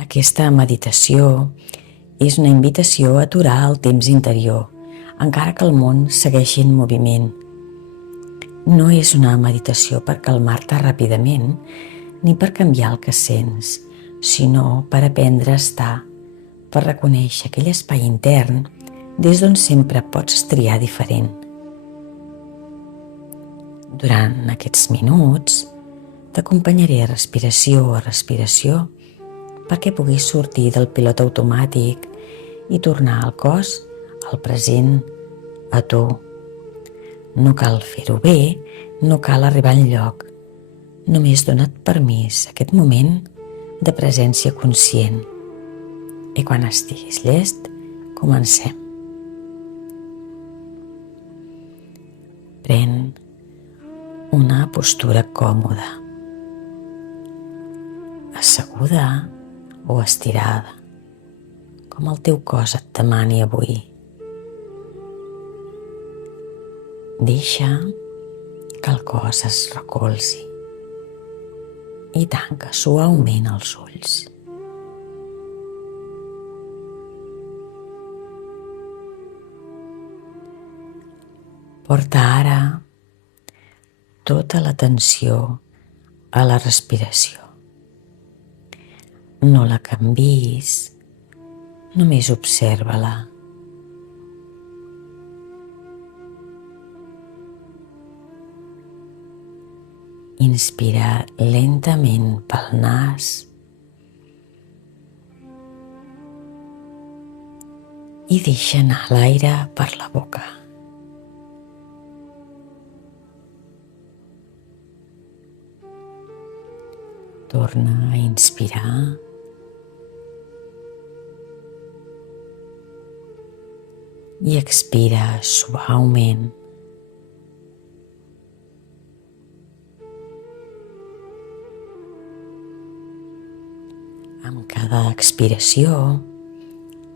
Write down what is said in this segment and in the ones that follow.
Aquesta meditació és una invitació a aturar el temps interior, encara que el món segueixi en moviment. No és una meditació per calmar-te ràpidament ni per canviar el que sents, sinó per aprendre a estar, per reconèixer aquell espai intern des d'on sempre pots triar diferent. Durant aquests minuts t'acompanyaré respiració a respiració perquè puguis sortir del pilot automàtic i tornar al cos, al present, a tu. No cal fer-ho bé, no cal arribar enlloc. Només dona't permís a aquest moment de presència conscient. I quan estiguis llest, comencem. Pren una postura còmoda, asseguda o estirada, com el teu cos et demani avui. Deixa que el cos es recolzi i tanca suaument els ulls. Porta ara tota l'atenció a la respiració. No la canviïs, només observa-la. Inspira lentament pel nas i deixa anar l'aire per la boca. Torna a inspirar i expira suaument. Amb cada expiració,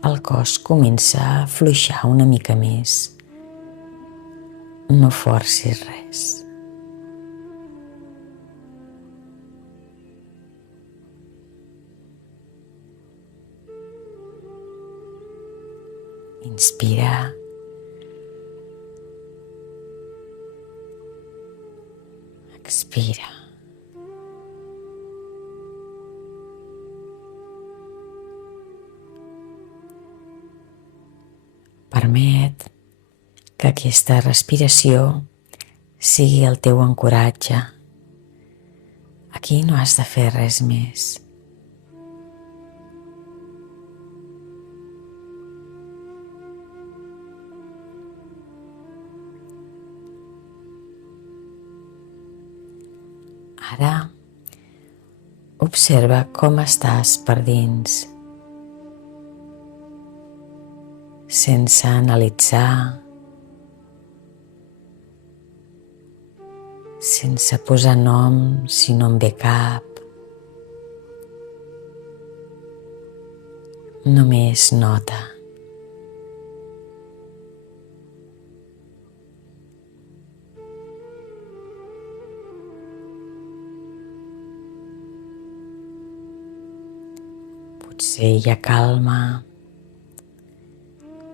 el cos comença a afluixar una mica més. No forcis res. Inspira. Expira. Permet que aquesta respiració sigui el teu ancoratge. Aquí no has de fer res més. Ara observa com estàs per dins, sense analitzar, sense posar nom si no en ve cap. Només nota. Potser hi ha calma,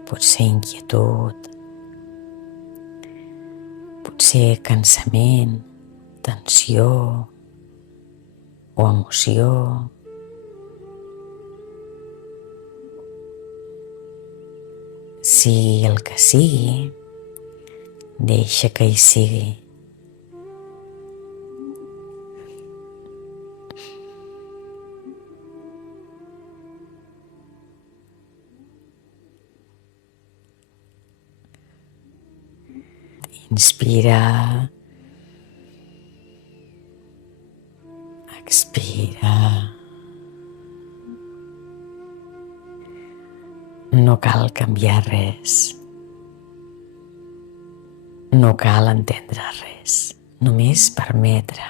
potser inquietud, potser cansament, tensió o emoció. Sigui el que sigui, deixa que hi sigui. Inspira, expira. No cal canviar res. No cal entendre res. Només permetre.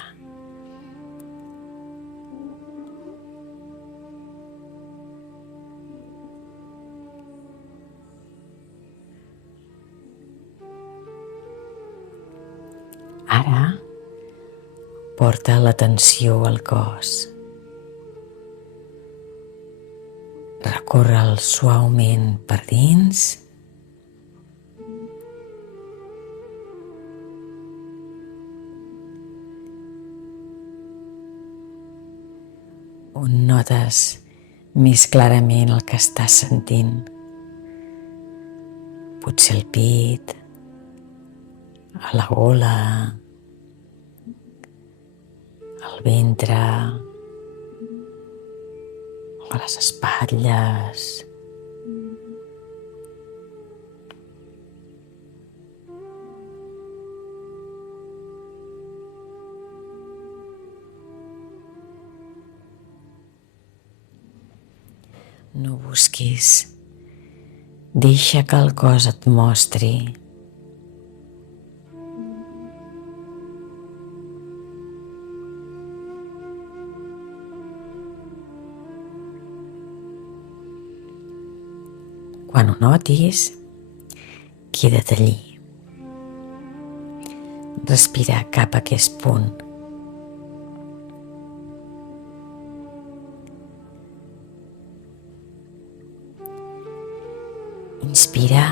Ara porta l'atenció al cos. Corre'l suaument per dins. On notes més clarament el que estàs sentint. Potser el pit, a la gola, el ventre, a les espatlles. No busquis, deixa que el cos et mostri. Quan ho notis, queda't allí. Respira cap a aquest punt. Inspira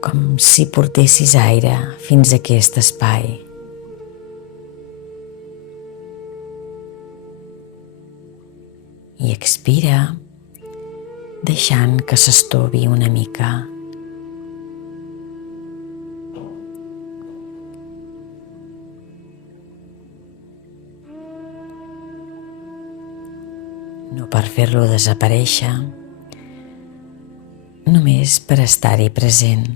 com si portessis aire fins a aquest espai. I expira deixant que s'estovi una mica. No per fer-lo desaparèixer, només per estar-hi present.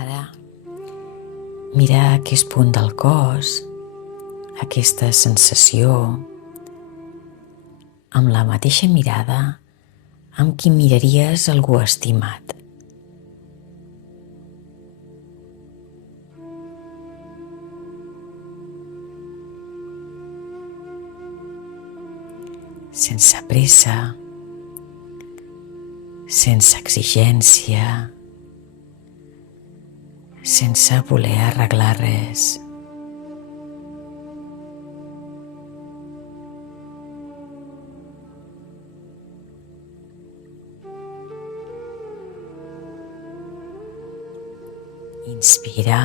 Ara, mira aquest punt del cos, aquesta sensació, amb la mateixa mirada amb qui miraries algú estimat. Sense pressa, sense exigència, sense voler arreglar res. Inspira.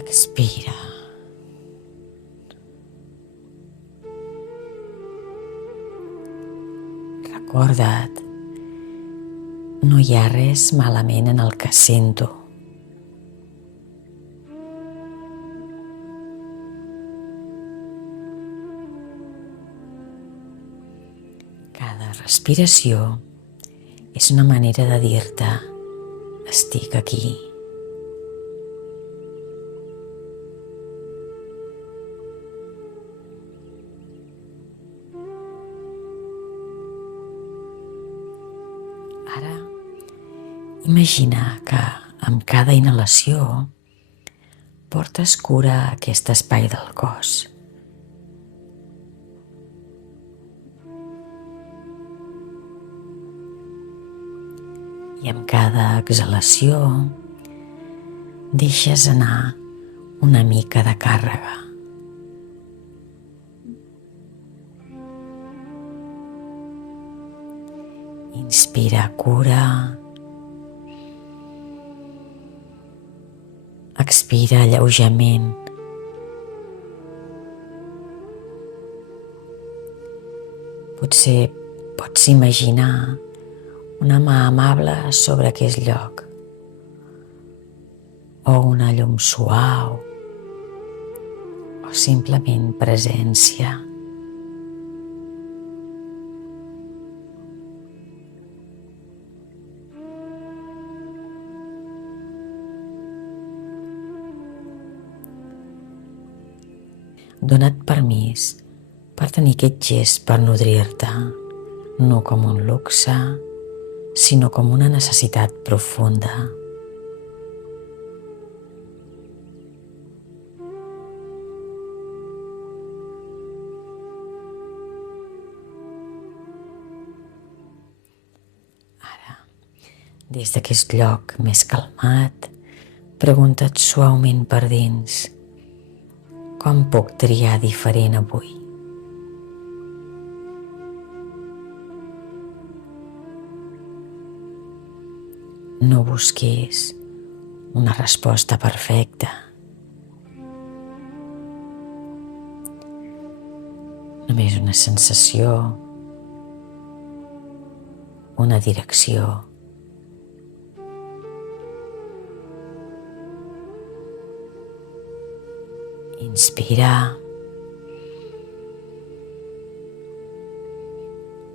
Expira. Recorda't, no hi ha res malament en el que sento. Cada respiració és una manera de dir-te, estic aquí. Ara, imagina que amb cada inhalació portes cura a aquest espai del cos. I amb cada exhalació deixes anar una mica de càrrega. Inspira cura. Expira alleujament. Potser pots imaginar una mà amable sobre aquest lloc, o una llum suau, o simplement presència. Dona't permís per tenir aquest gest per nodrir-te, no com un luxe, sinó com una necessitat profunda. Des d'aquest lloc més calmat, pregunta't suaument per dins: com puc triar diferent avui? No busquis una resposta perfecta. Només una sensació, una direcció. Inspira.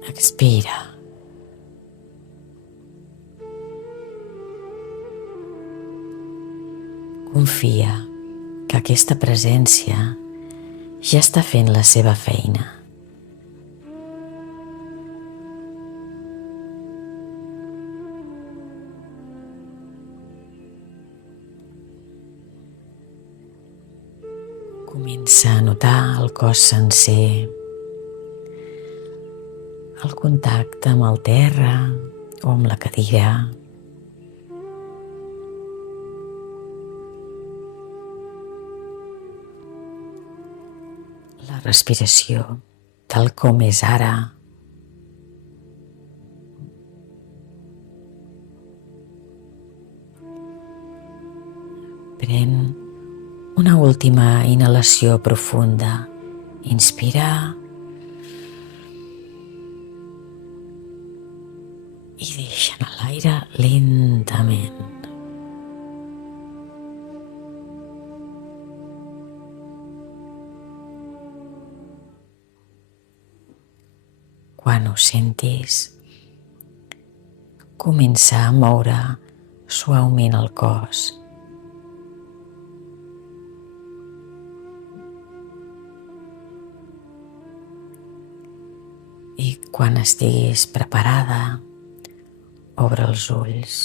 Expira. Confia que aquesta presència ja està fent la seva feina. Comença a notar el cos sencer, el contacte amb el terra o amb la cadira. La respiració, tal com és ara. Pren una última inhalació profunda. Inspira i deixa anar l'aire lentament. Quan ho sentis, comença a moure suaument el cos. I quan estiguis preparada, obre els ulls.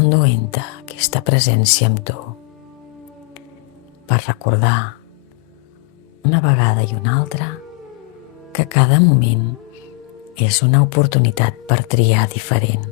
Enduent-te aquesta presència amb tu per recordar una vegada i una altra que cada moment és una oportunitat per triar diferent.